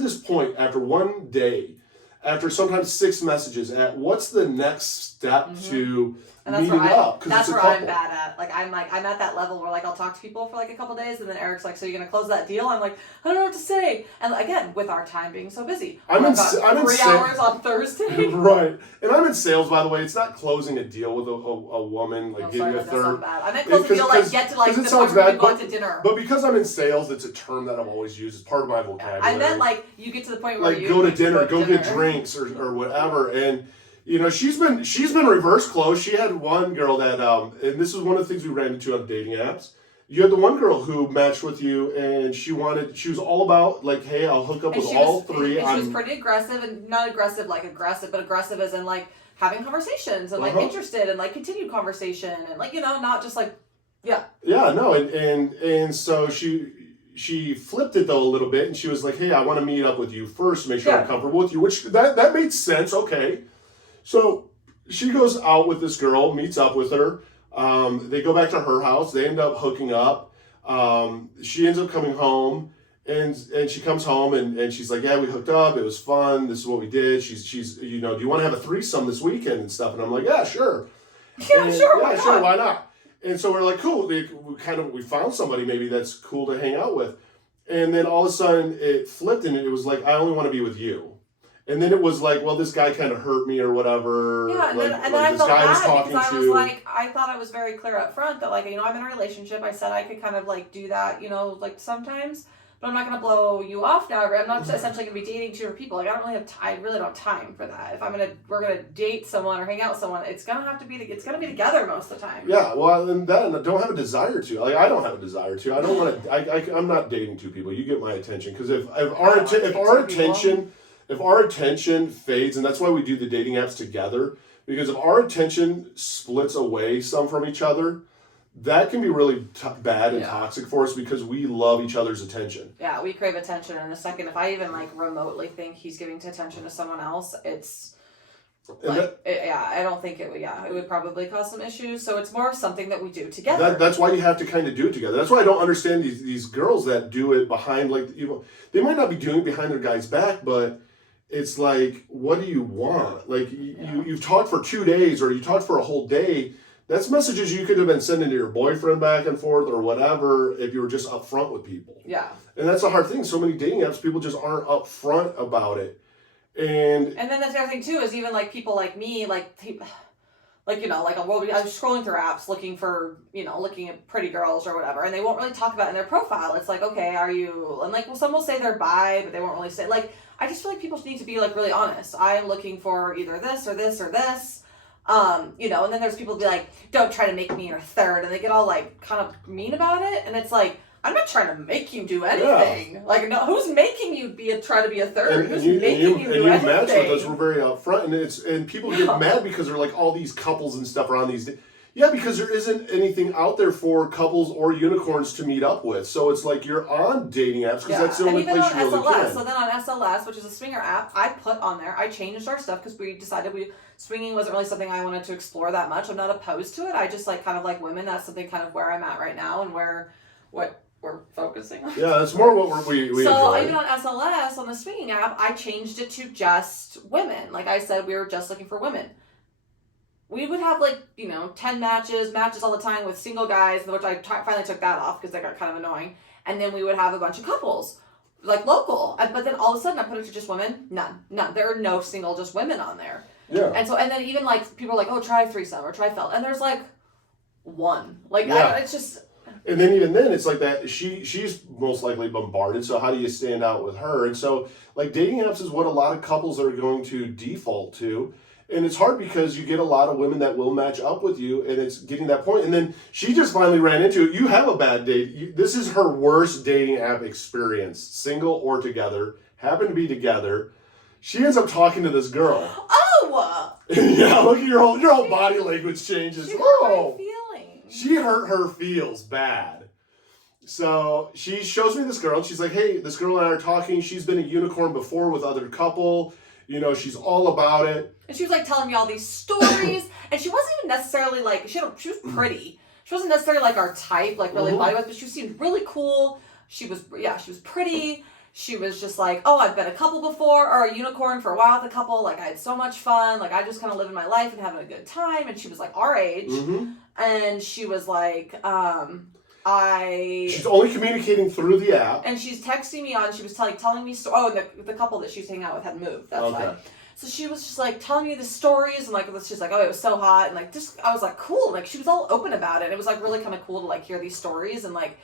this point after one day, after sometimes 6 messages, at what's the next step to meeting up? That's where I'm bad at. Like I'm at that level where like I'll talk to people for like a couple days, and then Eric's like, "So you're gonna close that deal?" I'm like, "I don't know what to say." And again, with our time being so busy, I'm in 3 hours on Thursday. Right, and I'm in sales, by the way. It's not closing a deal with a woman, like getting a third. I meant close a deal, like get to like the point where you go out to dinner. But because I'm in sales, it's a term that I've always used. It's part of my vocabulary. I meant like you get to the point where like go to dinner, go get drinks or whatever, and. You know, she's been reverse close. She had one girl that, and this is one of the things we ran into on dating apps. You had the one girl who matched with you, and she was all about like, hey, I'll hook up with all 3. And she was pretty aggressive, and not aggressive like aggressive, but aggressive as in like having conversations and like interested and like continued conversation and like, you know, not just like, yeah. Yeah, no, and so she flipped it though a little bit, and she was like, hey, I want to meet up with you first, make sure I'm comfortable with you, which that made sense. Okay. So she goes out with this girl, meets up with her. They go back to her house. They end up hooking up. She ends up coming home, and she comes home and she's like, yeah, we hooked up. It was fun. This is what we did. She's you know, do you want to have a threesome this weekend and stuff? And I'm like, yeah, sure. Yeah, sure. Why not? And so we're like, cool. We found somebody maybe that's cool to hang out with. And then all of a sudden it flipped, and it was like, I only want to be with you. And then it was like, well, this guy kind of hurt me or whatever. Yeah, and then I felt bad because I was like, I thought I was very clear up front that like, you know, I'm in a relationship. I said I could kind of like do that, you know, like sometimes, but I'm not going to blow you off now. I'm not essentially going to be dating 2 different people. Like I don't really have time for that. If we're going to date someone or hang out with someone, it's going to be together most of the time. Yeah, well, and I don't have a desire to. Like I don't have a desire to. I don't want to. I'm not dating 2 people. You get my attention, because if our attention fades, and that's why we do the dating apps together, because if our attention splits away some from each other, that can be really bad and toxic for us, because we love each other's attention. Yeah, we crave attention. In a second, if I even like remotely think he's giving attention to someone else, it's like, I don't think it would. Yeah, it would probably cause some issues. So it's more of something that we do together. That's why you have to kind of do it together. That's why I don't understand these girls that do it behind, like, you know, they might not be doing it behind their guy's back, but it's like, what do you want? Like, you've talked for 2 days, or you talked for a whole day. That's messages you could have been sending to your boyfriend back and forth or whatever if you were just upfront with people. Yeah. And that's a hard thing. So many dating apps, people just aren't upfront about it. And then that's the other thing too, is even like people like me, like you know, like I was scrolling through apps looking at pretty girls or whatever, and they won't really talk about it in their profile. It's like, okay, are you, and like, well, some will say they're bi, but they won't really say, like, I just feel like people need to be like really honest. I'm looking for either this or this or this. You know, and then there's people who be like, don't try to make me your third, and they get all like kind of mean about it, and it's like, I'm not trying to make you do anything. Yeah. Like, no, who's making you try to be a third? Who's making you do anything? Match with us. We're very upfront, and people get mad because they're like, all these couples and stuff are on these. Yeah, because there isn't anything out there for couples or unicorns to meet up with. So it's like you're on dating apps because that's the only place you really can. So then on SLS, which is a swinger app, I put on there, I changed our stuff because we decided swinging wasn't really something I wanted to explore that much. I'm not opposed to it. I just like kind of like women. That's something kind of where I'm at right now and what we're focusing on. Yeah, that's more what we so enjoy. Even on SLS, on the swinging app, I changed it to just women. Like I said, we were just looking for women. We would have 10 matches all the time with single guys, which I finally took that off because that got kind of annoying. And then we would have a bunch of couples, like local. But then all of a sudden I put it to just women. None. There are no single, just women on there. Yeah. And then even like people are like, oh, try threesome or try felt. And there's like one. Like, it's just. And then even then, it's like that she's most likely bombarded, so how do you stand out with her? And so, like, dating apps is what a lot of couples are going to default to. And it's hard because you get a lot of women that will match up with you, and it's getting that point. And then she just finally ran into it. You have a bad date. This is her worst dating app experience, single or together, happen to be together. She ends up talking to this girl. Oh! Yeah, look at your whole body language changes. She hurt my feelings. She hurt her feels bad. So she shows me this girl, and she's like, hey, this girl and I are talking. She's been a unicorn before with other couple. You know, she's all about it. And she was like telling me all these stories, and she wasn't even necessarily like, she was pretty. She wasn't necessarily like our type, like really body with, but she seemed really cool. She was pretty. She was just like, oh, I've been a couple before, or a unicorn for a while with a couple. Like, I had so much fun. Like, I just kind of living my life and having a good time. And she was like our age. And she was like, She's only communicating through the app. And she's texting me on, she was telling me, and the couple that she was hanging out with had moved. That's why. So she was just like telling me the stories, and like, she's like, oh, it was so hot. And like, just, I was like, cool. Like, she was all open about it. It was like really kind of cool to like hear these stories. And like,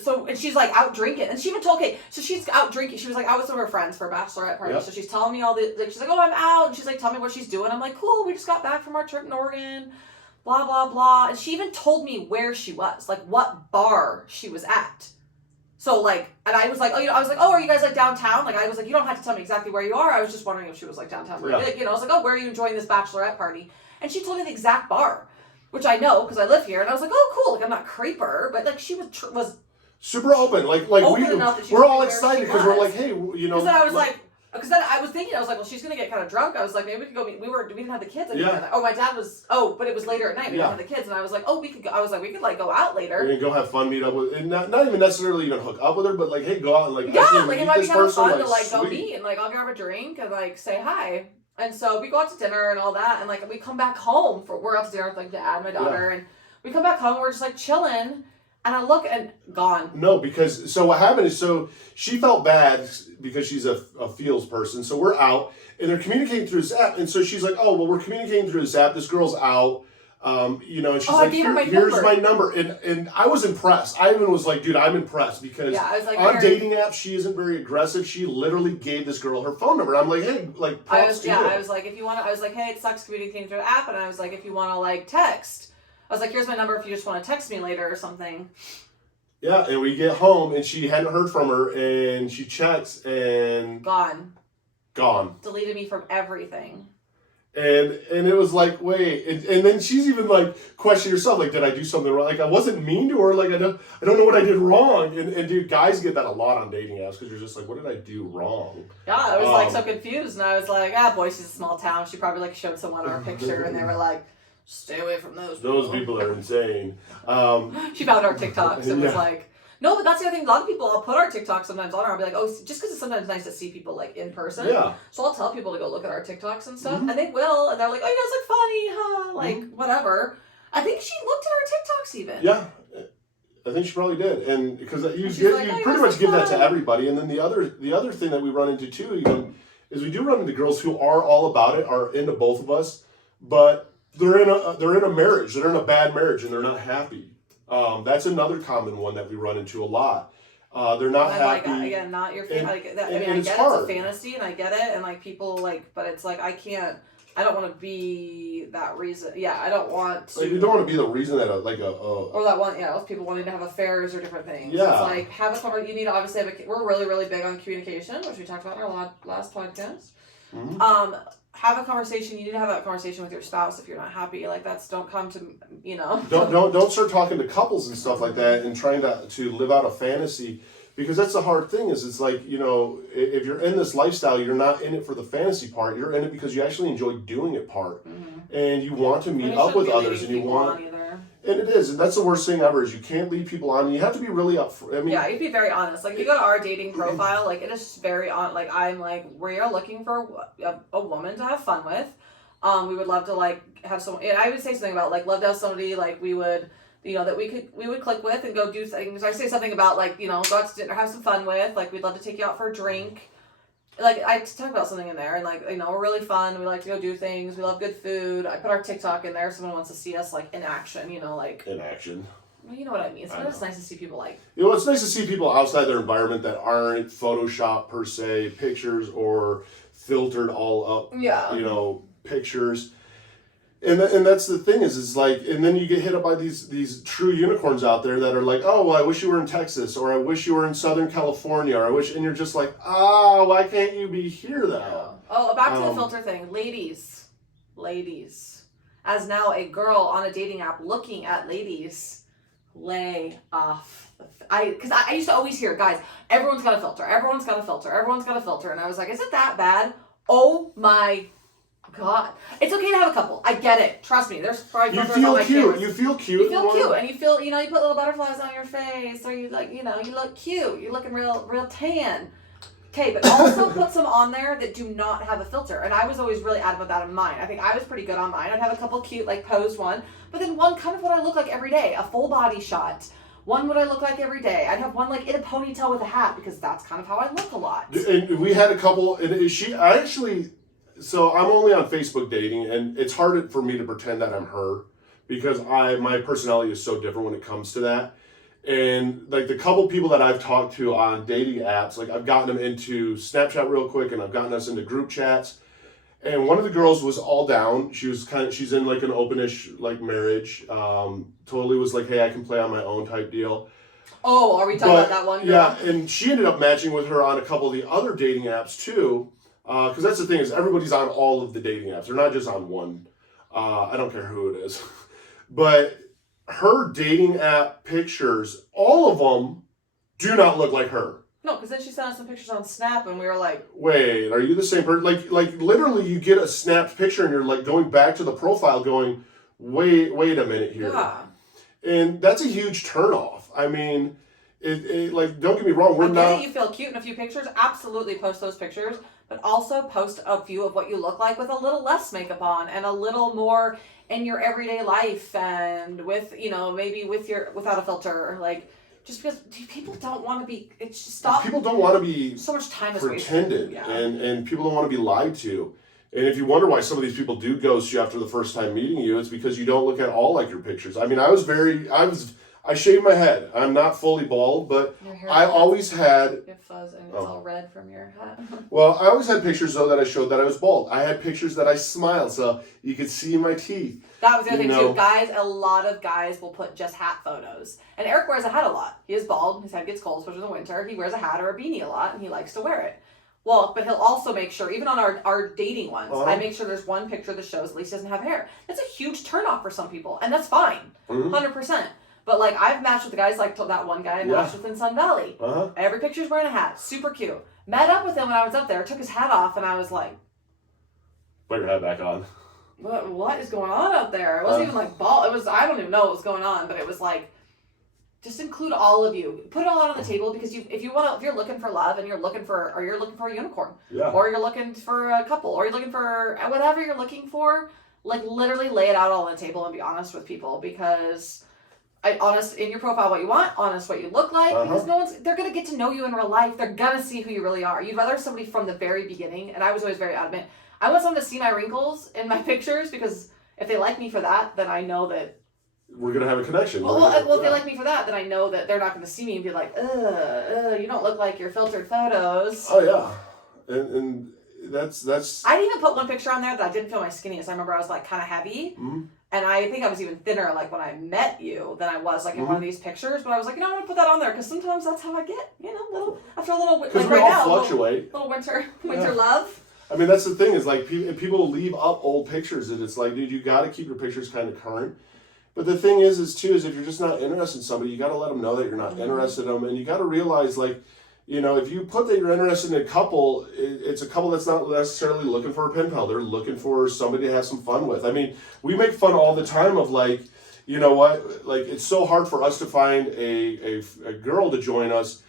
so, and she's like out drinking. And she even told, okay, so she's out drinking. She was like out with some of her friends for a bachelorette party. So she's telling me all the, like, she's like, oh, I'm out. And she's like, tell me what she's doing. I'm like, cool. We just got back from our trip in Oregon. Blah, blah, blah. And she even told me where she was, like what bar she was at. So like, and I was like, I was like, oh, are you guys like downtown? Like, I was like, you don't have to tell me exactly where you are. I was just wondering if she was like downtown. Like, I was like, oh, where are you enjoying this bachelorette party? And she told me the exact bar, which I know because I live here. And I was like, oh, cool. Like, I'm not creeper, but like she was super open. Like we're all excited because we're like, hey, you know. Because then I was like, because then I was thinking, I was like, well, she's going to get kind of drunk. I was like, maybe we could go, we didn't have the kids. My dad was, but it was later at night. We didn't have the kids. And I was like, oh, we could go, I was like, we could like go out later. We can go have fun, meet up with, and not even necessarily even hook up with her, but like, hey, go out and like, like it might be kind of fun to like go meet and like I'll grab a drink and like say hi. And so we go out to dinner and all that. And like we come back home we're out to dinner with like dad and my daughter. And we come back home, we're just like chilling. And I look and gone. No, because so what happened is she felt bad because she's a feels person. So we're out and they're communicating through this app. And so she's like, oh, well, we're communicating through this app. This girl's out. And she's like, here's my number. And I was impressed. I even was like, dude, I'm impressed because I was like, on dating apps, she isn't very aggressive. She literally gave this girl her phone number. I'm like, hey, like, props to you. I was like, if you want to, I was like, hey, it sucks communicating through the app. And I was like, if you want to like text. I was like, here's my number if you just want to text me later or something. Yeah, and we get home, and she hadn't heard from her, and she checks, and... Gone. Deleted me from everything. And it was like, wait, and then she's even like questioning herself, like, did I do something wrong? Like, I wasn't mean to her, like, I don't know what I did wrong. And dude, guys get that a lot on dating apps, because you're just like, what did I do wrong? Yeah, I was like so confused, and I was like, Boise's a small town. She probably like showed someone our picture, and they were like, stay away from those people. Those people are insane. She found our TikToks and was like, no, but that's the other thing. A lot of people, I'll put our TikToks sometimes on her. I'll be like, oh, just because it's sometimes nice to see people like in person. Yeah. So I'll tell people to go look at our TikToks and stuff, and they will, and they're like, oh, you guys look funny, huh? Like whatever. I think she looked at our TikToks even. Yeah. I think she probably did, and because you pretty much give that to everybody. And then the other thing that we run into too, is we do run into girls who are all about it, are into both of us, but they're in a marriage. They're in a bad marriage and they're not happy. That's another common one that we run into a lot. They're not happy. Like, again, not your fantasy. I get it's it's hard. a fantasy and I get it, and like people like, but it's like I don't want to be that reason. Yeah, I don't want to. Like, you don't want to be the reason that or that one. Yeah, with people wanting to have affairs or different things. Yeah. It's like have a conversation. You need to obviously have we're really really big on communication, which we talked about in our last podcast. Mm-hmm. Have a conversation. You need to have that conversation with your spouse if you're not happy. Like don't come to Don't start talking to couples and stuff like that and trying to live out a fantasy, because that's the hard thing. Is it's like if you're in this lifestyle, you're not in it for the fantasy part. You're in it because you actually enjoy doing it part, and you want to meet up with others, and you want. And it is, and that's the worst thing ever. Is you can't lead people on, and you have to be really upfront. I mean, yeah, you be very honest. Like, if you go to our dating profile, like, it is very on. Like, I'm like, we are looking for a woman to have fun with. We would love to like have someone. And I would say something about like love to have somebody like we would, that we would click with and go do things. I say something about like go out to dinner, have some fun with. Like, we'd love to take you out for a drink. Like, I talk about something in there, and like, we're really fun. We like to go do things. We love good food. I put our TikTok in there. If someone wants to see us like in action, like in action. Well, you know what I mean. It's nice to see people like. It's nice to see people outside their environment that aren't Photoshop per se pictures or filtered all up. Yeah. Pictures. And that's the thing is like, and then you get hit up by these true unicorns out there that are like, oh, well, I wish you were in Texas, or I wish you were in Southern California, or and you're just like, why can't you be here though? Yeah. Oh, back to the filter thing. Ladies, as now a girl on a dating app looking at ladies, lay off because I used to always hear, guys, everyone's got a filter, everyone's got a filter, everyone's got a filter. And I was like, is it that bad? Oh my God. It's okay to have a couple. I get it. Trust me. There's probably You filters on feel my cute. cameras. You feel cute. You feel cute. And you feel, you put little butterflies on your face, or you you look cute. You're looking real tan. Okay, but also put some on there that do not have a filter. And I was always really adamant about that in mine. I think I was pretty good on mine. I'd have a couple cute, like, posed one, but then one kind of what I look like every day, a full body shot. One what I look like every day. I'd have one like in a ponytail with a hat because that's kind of how I look a lot. And we had a couple, and so I'm only on Facebook dating, and it's hard for me to pretend that I'm her because my personality is so different when it comes to that. And like the couple people that I've talked to on dating apps, like I've gotten them into Snapchat real quick, and I've gotten us into group chats. And one of the girls was all down. She's in like an openish like marriage. Totally was like, hey, I can play on my own type deal. Oh, are we talking about that one girl? Yeah, and she ended up matching with her on a couple of the other dating apps too. Because that's the thing is everybody's on all of the dating apps. They're not just on one. I don't care who it is. But her dating app pictures, all of them do not look like her. No, because then she sent us some pictures on Snap, and we were like, wait, are you the same person? Like literally you get a snapped picture and you're like going back to the profile going, wait a minute here. yeah. And that's a huge turnoff. I mean, it like, don't get me wrong, we're I get not... it, you feel cute in a few pictures, absolutely post those pictures, but also post a few of what you look like with a little less makeup on and a little more in your everyday life and with, maybe without a filter, like... Just because people don't want to be, it's just stop. People don't want to be so much time is pretended, yeah. and people don't want to be lied to. And if you wonder why some of these people do ghost you after the first time meeting you, it's because you don't look at all like your pictures. I mean, I shaved my head. I'm not fully bald, but I always had... You have fuzz and it's all red from your hat. Well, I always had pictures, though, that I showed that I was bald. I had pictures that I smiled, so you could see my teeth. That was the other thing, too. Guys, a lot of guys will put just hat photos. And Eric wears a hat a lot. He is bald. His head gets cold, especially in the winter. He wears a hat or a beanie a lot, and he likes to wear it. Well, but he'll also make sure, even on our dating ones, I make sure there's one picture that shows at least he doesn't have hair. That's a huge turnoff for some people, and that's fine. 100%. But, like, I've matched with the guys, like that one guy I matched with in Sun Valley. Every picture's wearing a hat. Super cute. Met up with him when I was up there, took his hat off, and I was like... Put your hat back on. What is going on up there? It wasn't even like ball. It was, I don't even know what was going on, but it was like, just include all of you. Put it all out on the table because if you're looking for love and you're looking for a unicorn, or you're looking for a couple, or you're looking for whatever you're looking for, like literally lay it out all on the table and be honest with people because honest in your profile what you want, honest what you look like, because they're gonna get to know you in real life. They're gonna see who you really are. You'd rather somebody from the very beginning, and I was always very adamant. I want someone to see my wrinkles in my pictures because if they like me for that, then I know that we're gonna have a connection. Well, if they like me for that, then I know that they're not gonna see me and be like, you don't look like your filtered photos. Oh yeah, and that's. I didn't even put one picture on there that I didn't feel my skinniest. I remember I was like kind of heavy, and I think I was even thinner like when I met you than I was like in one of these pictures. But I was like, I want to put that on there because sometimes that's how I get, after a little like right now, fluctuate. Little winter love. I mean, that's the thing is like people leave up old pictures and it's like, dude, you got to keep your pictures kind of current. But the thing is if you're just not interested in somebody, you got to let them know that you're not interested in them. And you got to realize like, if you put that you're interested in a couple, it's a couple that's not necessarily looking for a pen pal. They're looking for somebody to have some fun with. I mean, we make fun all the time of like, you know what, like it's so hard for us to find a girl to join us.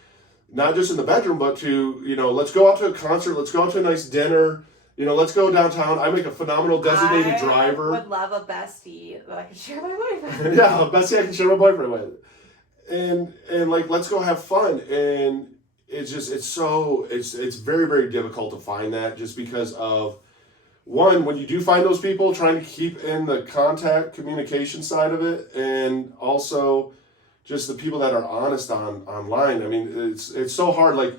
Not just in the bedroom, but to, let's go out to a concert, let's go out to a nice dinner, let's go downtown. I make a phenomenal designated driver. I would love a bestie that I could share my boyfriend. Yeah, a bestie I can share my boyfriend with. And like, let's go have fun. And it's very, very difficult to find that just because of, one, when you do find those people, trying to keep in the contact communication side of it, and also just the people that are honest online. I mean, it's so hard. Like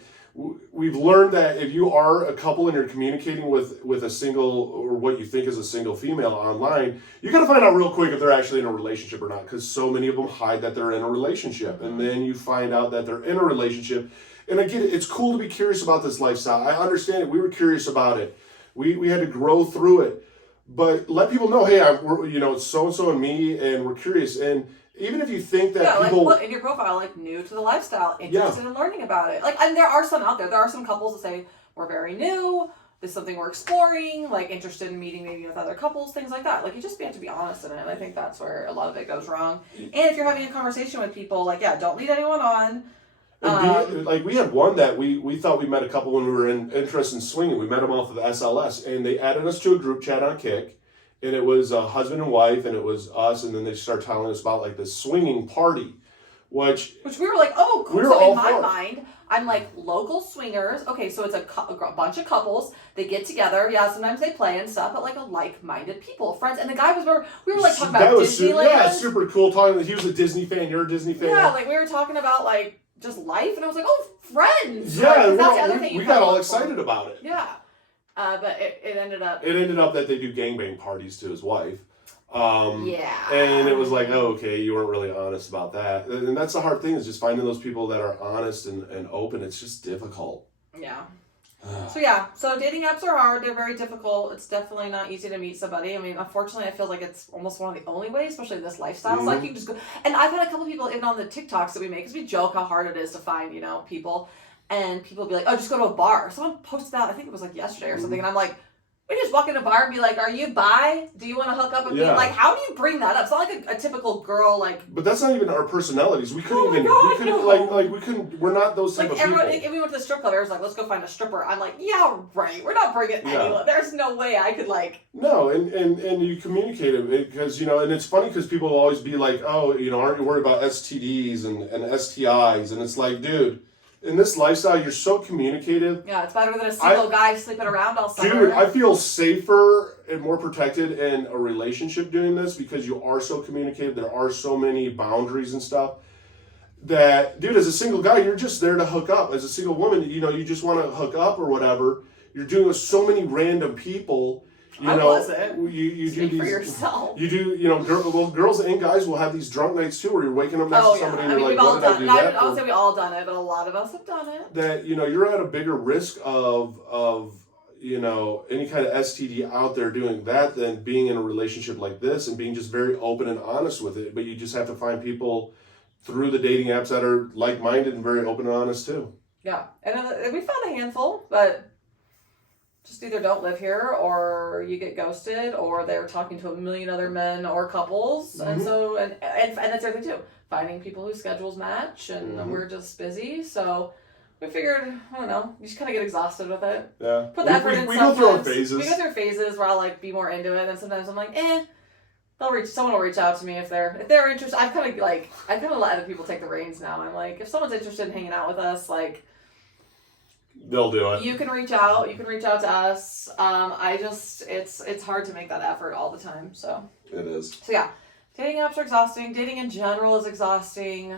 we've learned that if you are a couple and you're communicating with a single or what you think is a single female online, you got to find out real quick if they're actually in a relationship or not, because so many of them hide that they're in a relationship, and then you find out that they're in a relationship. And again, it's cool to be curious about this lifestyle. I understand it. We were curious about it. We had to grow through it, but let people know, hey, it's so and so and me, and we're curious. And even if you think that yeah, people, like put in your profile, like new to the lifestyle, interested in learning about it. Like, and there are some out there. There are some couples that say we're very new. This is something we're exploring. Like, interested in meeting maybe with other couples, things like that. Like, you just have to be honest in it. And I think that's where a lot of it goes wrong. And if you're having a conversation with people, like, yeah, don't lead anyone on. like we had one that we thought we met a couple when we were interested in swinging. We met them off of the SLS, and they added us to a group chat on Kick, and it was a husband and wife, and it was us, and then they started telling us about like this swinging party, which we were like, oh, cool. We were So all in my for it. mind, I'm like, local swingers. Okay, so it's a bunch of couples. They get together. Yeah, sometimes they play and stuff, but like a like-minded people, friends. And the guy was, we were like talking about Disneyland. Yeah, super cool. Talking, he was a Disney fan. You're a Disney fan. Yeah, like we were talking about like just life, and I was like, oh, friends. Yeah, like, that's the other thing we got all excited about it. Yeah, but it ended up. It ended up that they do gangbang parties to his wife. Yeah. And it was like, oh, okay, you weren't really honest about that. And that's the hard thing, is just finding those people that are honest and open. It's just difficult. Yeah. So dating apps are hard. They're very difficult. It's definitely not easy to meet somebody. I mean, unfortunately, I feel like it's almost one of the only ways, especially this lifestyle. It's like you can just go. And I've had a couple people, even on the TikToks that we make, because we joke how hard it is to find, people. And people be like, oh, just go to a bar. Someone posted that, I think it was like yesterday or something. And I'm like, we just walk in a bar and be like, are you bi? Do you want to hook up with me? Like, how do you bring that up? It's not like a typical girl, like. But that's not even our personalities. We couldn't we're not those type of people. If we went to the strip club, everyone's like, let's go find a stripper. I'm like, yeah, right. We're not bringing anyone. There's no way I could like. No, and you communicate it, because, and it's funny because people will always be like, oh, aren't you worried about STDs and STIs? And it's like, dude, in this lifestyle, you're so communicative. Yeah, it's better than a single guy sleeping around all summer. Dude, I feel safer and more protected in a relationship doing this, because you are so communicative. There are so many boundaries and stuff that, dude, as a single guy, you're just there to hook up. As a single woman, you just want to hook up or whatever. You're doing with so many random people. I wasn't. You Speak do for these, yourself. You do, girls and guys will have these drunk nights too, where you're waking up next to somebody and you're like, what did I do that for? I would say we all done it, but a lot of us have done it. That, you're at a bigger risk of any kind of STD out there doing that than being in a relationship like this and being just very open and honest with it. But you just have to find people through the dating apps that are like-minded and very open and honest too. Yeah, and we found a handful, but just either don't live here, or you get ghosted, or they're talking to a million other men or couples. Mm-hmm. And so, and that's the other thing too, finding people whose schedules match, and we're just busy. So we figured, I don't know, you just kind of get exhausted with it. Yeah. Put the effort in. We go through our phases. We go through phases where I'll like be more into it, and sometimes I'm like, someone will reach out to me if they're interested. I kind of let other people take the reins now. I'm like, if someone's interested in hanging out with us, like, they'll do it. You can reach out. You can reach out to us. It's hard to make that effort all the time. So it is. So yeah, dating apps are exhausting. Dating in general is exhausting.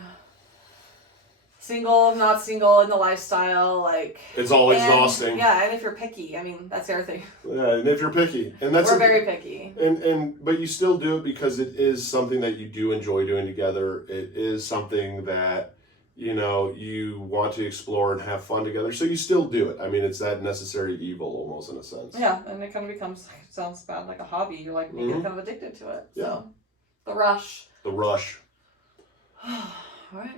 Single, not single, in the lifestyle, like it's all exhausting. Yeah, and if you're picky, I mean, that's the other thing. Yeah, and if you're picky, and we're very picky. But you still do it because it is something that you do enjoy doing together. It is something that you want to explore and have fun together. So you still do it. I mean, it's that necessary evil almost, in a sense. Yeah, and it kind of becomes, it sounds bad, like a hobby. You're like, you get kind of addicted to it. Yeah. So, the rush. The rush. All right.